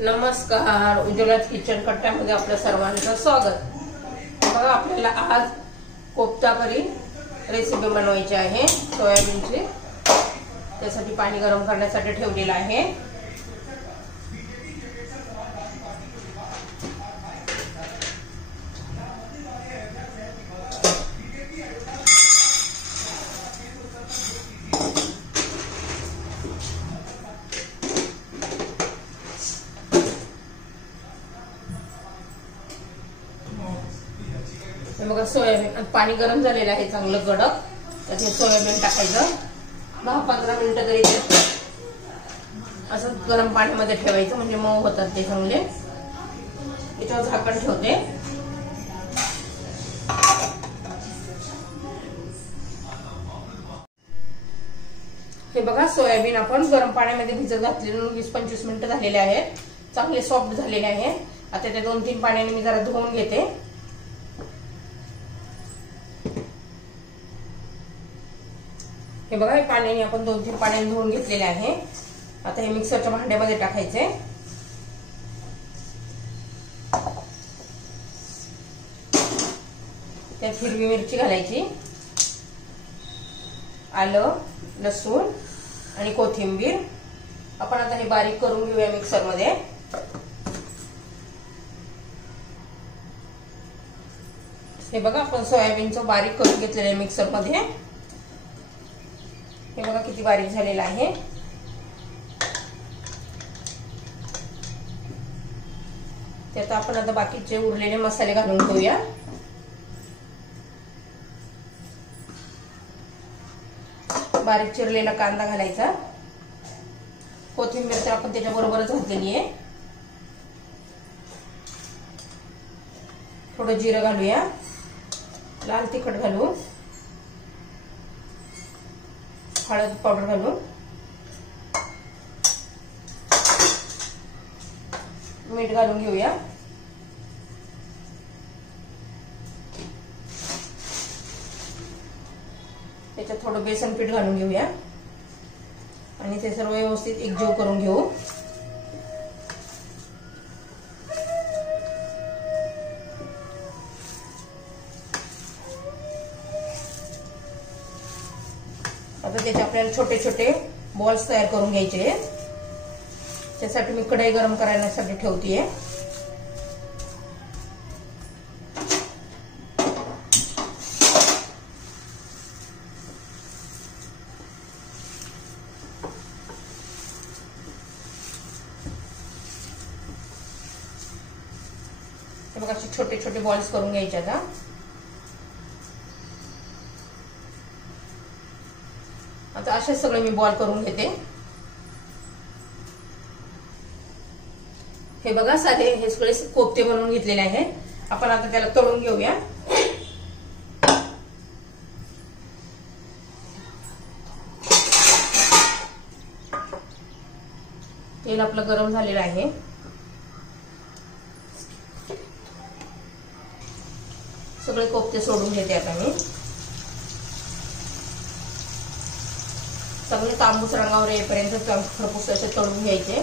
नमस्कार, उज्ज्वलाच किचन कट्ट्यामध्ये आपल्या सर्वांचं स्वागत। बघा, आपल्याला आज कोफ्ता करी रेसिपी बनवायची आहे सोयाबीनची। त्यासाठी पाणी गरम करण्यासाठी ठेवलेलं आहे। बघा, सोयाबीन पाणी गरम झालेलं आहे चांगलं कडक। त्यात हे सोयाबीन टाकायचं। 10-15 मिनिटं तरी ते असं गरम पाण्यामध्ये ठेवायचं, म्हणजे मऊ होतात ते चांगले। याच्यावर झाकण ठेवते। हे बघा, सोयाबीन आपण गरम पाण्यामध्ये भिजत घातलेले 20-25 मिनिटं झालेले आहेत। चांगले सॉफ्ट झालेले आहे। आता त्या 2-3 पाण्याने मी जरा धुवून घेते। हे बघा, हे पाण्याने आपण 2-3 पाण्याने धुवून घेतलेले आहे। आता हे मिक्सरच्या भांड्यामध्ये टाकायचे। त्यात हिरवी मिरची घालायची, आलं, लसूण आणि कोथिंबीर। आपण आता हे बारीक करून घेऊया मिक्सरमध्ये। हे बघा, आपण सोयाबीनचं बारीक करून घेतलेलं आहे मिक्सरमध्ये। हे बघा किती बारीक झालेला आहे। त्यात आपण आता बाकीचे उरलेले मसाले घालून घेऊया। बारीक चिरलेला कांदा घालायचा। कोथिंबीर तर आपण त्याच्या बरोबरच घातलेली आहे। थोडं जिरं घालूया, लाल तिखट घालू, हळद पावडर घालू, मीठ घालून घेऊया। त्याच्यात थोडं बेसन पीठ घालून घेऊया आणि ते सर्व व्यवस्थित एकजीव करून घेऊ। आता त्याचे आपल्याला छोटे छोटे बॉल्स तयार करून घ्यायचे। त्यासाठी मी कढई गरम करण्यासाठी ठेवतेय। हे बघा, असे छोटे छोटे बॉल्स करून घ्यायचे। आता असे सगळे मी बॉल करून घेते। हे बघा, साधे हे सगळे कोफ्ते बनवून घेतलेले आहेत। आपण आता त्याला तळून घेऊया। तेल आपलं गरम झालेलं आहे। सगळे कोफ्ते सोडून घेते आता मी। सगळे तांबूस रंगावर येईपर्यंत खरपूस असे तळून घ्यायचे।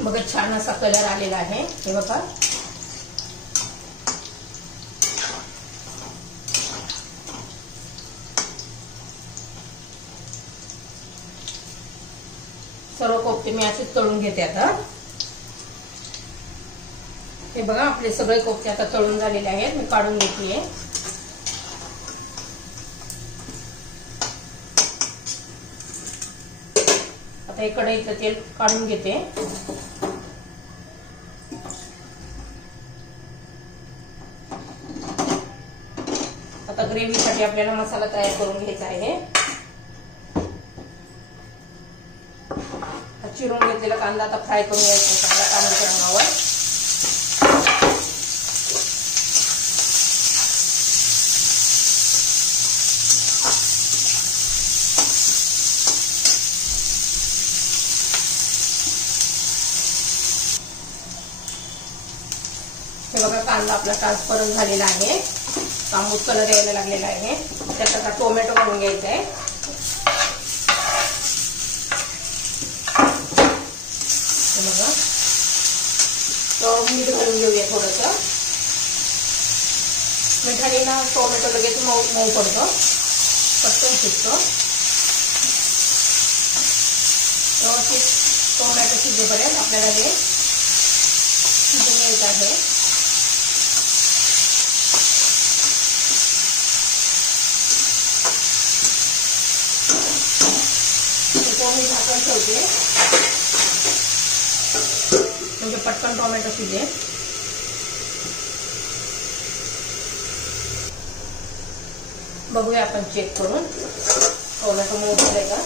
बघा, छान असा कलर आलेला आहे। हे बघा, सर्व कोफ्ते मी असेच तळून घेते आता। हे बघा, आपले सगळे कोफ्ते आता तळून झालेले आहेत। मी काढून घेते। आता हे कढईतलं तेल काढून घेते। आता ग्रेव्हीसाठी आपल्याला मसाला तयार करून घ्यायचा आहे। चिरून घेतलेला कांदा आता फ्राय करून घ्यायचा चांगला तांबूस रंगावर। कांदा आपला ट्रान्सफरन्स झालेला आहे, तांबूस कलर यायला लागलेला आहे. त्यात आता टोमॅटो घालून घ्यायचा आहे. बघा, तर मीठ घालून घेऊया थोडंसं. मिठाने ना टोमॅटो लगेच मऊ मऊ पडतो, पटकन शिजतो. व्यवस्थित टोमॅटो शिजेपर्यंत आपल्याला हे शिजून घ्यायचं आहे. मी झाकण ठेवते म्हणजे पटकन टोमॅटो शिजेल. बघूया आपण चेक करून टोमॅटो मऊ झालाय का.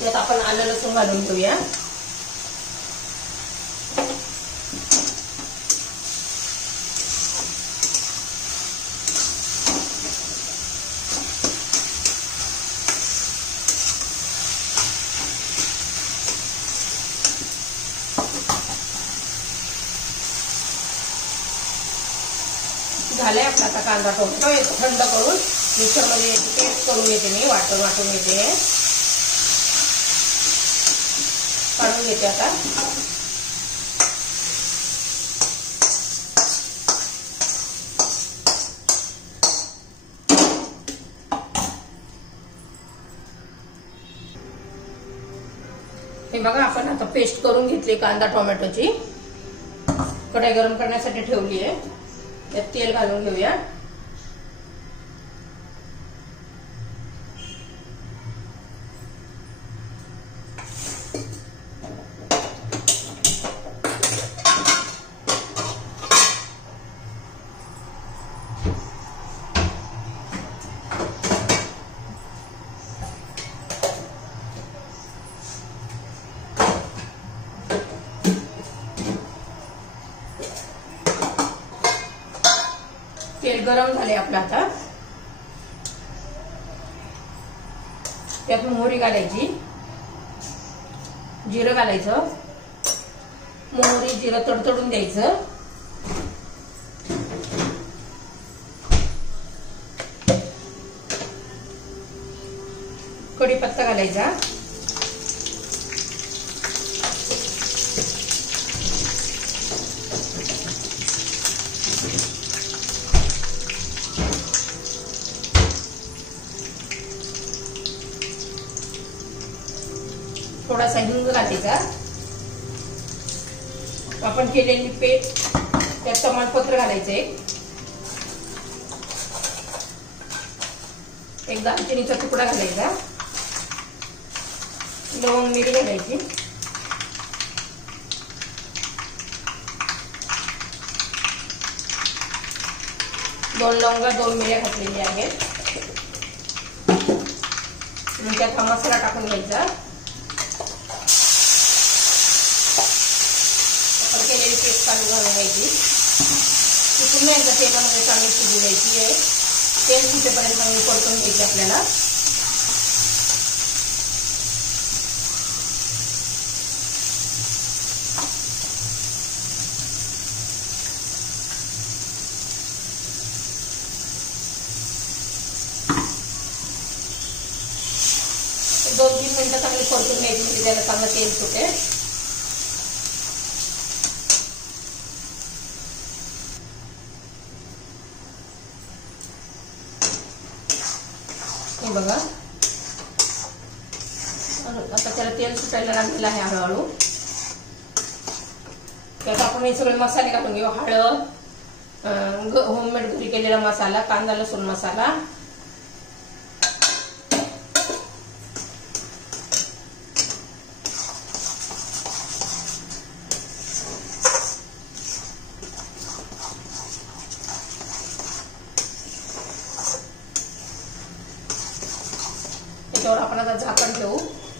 त्यात आपण आलं लसूण घालून घेऊया. झालंय आपला आता कांदा टोमॅटो थंड करून मिक्सरमध्ये पेस्ट करून घेते मी, वाटून घेते, काढून घेते आता. हे बघा, आपण आता पेस्ट करून घेतली कांदा टोमॅटोची. कढई गरम करण्यासाठी ठेवली आहे. त्यात तेल घालून घेऊया. तेल गरम झाले आपलं आता. त्यात मोहरी घालायची, जिरं घालायचं. मोहरी जिरं तडतडून द्यायचं. कढीपत्ता घालायचा. थोडासा हिंग घालायचा. आपण केलेली पेस्ट, त्यात तमालपत्र घालायचे. एक दालचिनीचा तुकडा घालायचा. लवंग मिरी घालायची. दोन लवंगा, 2 मिऱ्या घातलेल्या आहेत. त्यात हा मसाला टाकून घ्यायचा. केलेली पेस्ट काढून घालून घ्यायची. पुन्हा एकदा तेलामध्ये चांगली शिजू द्यायची आहे. तेल सुटेपर्यंत चांगली परतून घ्यायची आपल्याला. दोन 3 मिनिटं चांगली परतून घ्यायची म्हणजे त्याला चांगलं तेल सुटेल. बघा, आता त्याला तेल सुटायला लागलेलं आहे हळूहळू. त्यात आपण हे सगळे मसाले घालून घेऊ. हळद, होममेड घरी केलेला मसाला, कांदा लसूण मसाला, त्याच्यावर आपण आता झाकण ठेवू.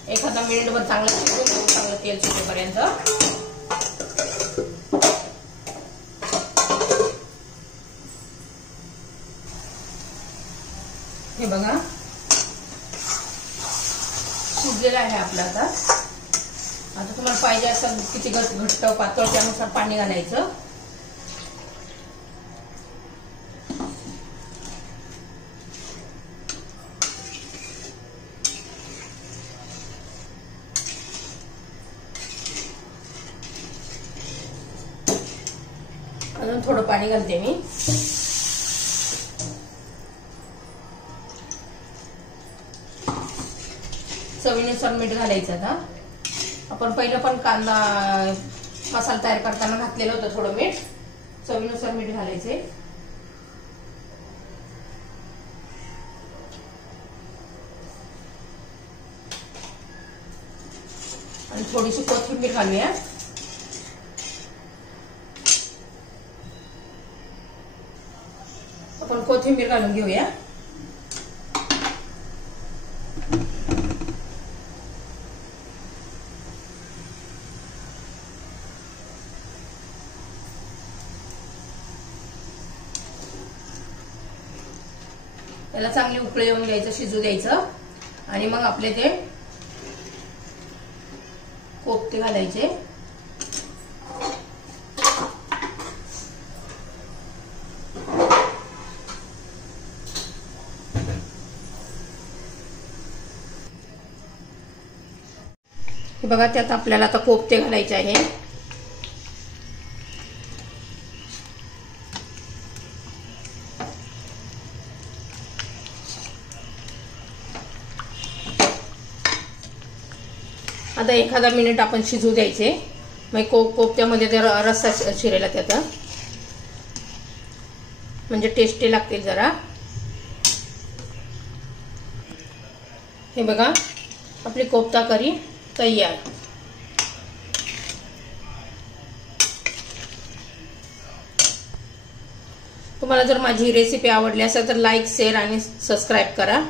एखादा मिनिटभर चांगलं ठेवू, चांगलं तेल सुटेपर्यंत. हे बघा शिजलेलं आहे आपलं. आता तुम्हाला पाहिजे असं किती घट्ट पातळ त्यानुसार पाणी घालायचं. अजून थोडं पाणी घालते मी. चवीनुसार मीठ घालायचं. आता आपण पहिलं पण कांदा मसाला तयार करताना घातलेलं होतं थोडं मीठ. चवीनुसार मीठ घालायचे. आणि थोडीशी कोथिंबीर घालूया. आपण कोथिंबीर घालून घेऊया. त्याला चांगली उकळी येऊन द्यायचं, शिजू द्यायचं. आणि मग आपले ते कोफ्ते घालायचे. हे बघा त्यात आपल्याला आता कोफ्ते घालायचे आहे. आता एखादा मिनिट आपण शिजू द्यायचे. मग कोफ्त्यामध्ये जरा रस्सा शिरेला त्याचा, म्हणजे टेस्टी लागतील जरा. हे बघा आपली कोफ्ता करी तयार. तुम्हाला जर माझी रेसिपी आवडली असेल तर लाईक, शेअर आणि सबस्क्राईब करा.